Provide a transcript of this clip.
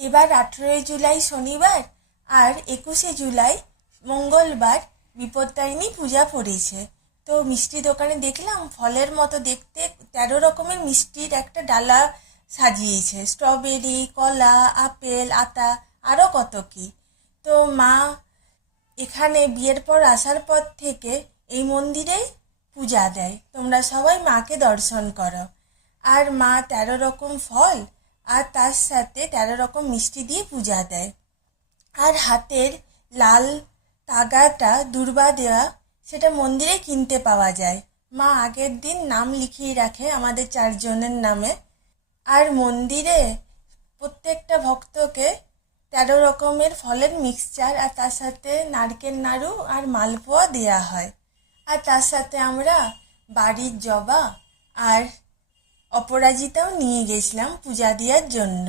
এবার 18ই জুলাই শনিবার আর 21শে জুলাই মঙ্গলবার বিপত্তারিণী পূজা পড়েছে। তো মিষ্টি দোকানে দেখলাম ফলের মতো দেখতে 13 রকমের মিষ্টির একটা ডালা সাজিয়েছে, স্ট্রবেরি, কলা, আপেল, আতা, আরও কত কি। তো মা এখানে বিয়ের পর আসার পর থেকে এই মন্দিরেই পূজা দেয়। তোমরা সবাই মাকে দর্শন করো। আর মা 13 রকম ফল আর তার সাথে 13 রকম মিষ্টি দিয়ে পূজা দেয়। আর হাতের লাল তাগাটা দূর্বা দেওয়া, সেটা মন্দিরে কিনতে পাওয়া যায়। মা আগের দিন নাম লিখিয়ে রাখে আমাদের 4 জনের নামে। আর মন্দিরে প্রত্যেকটা ভক্তকে 13 রকমের ফলের মিক্সচার আর তার সাথে নারকেল নাড়ু আর মালপোয়া দেয়া হয়। আর তার সাথে আমরা বাড়ির জবা আর অপরাজিতাও নিয়ে গেছিলাম পূজা দেওয়ার জন্য।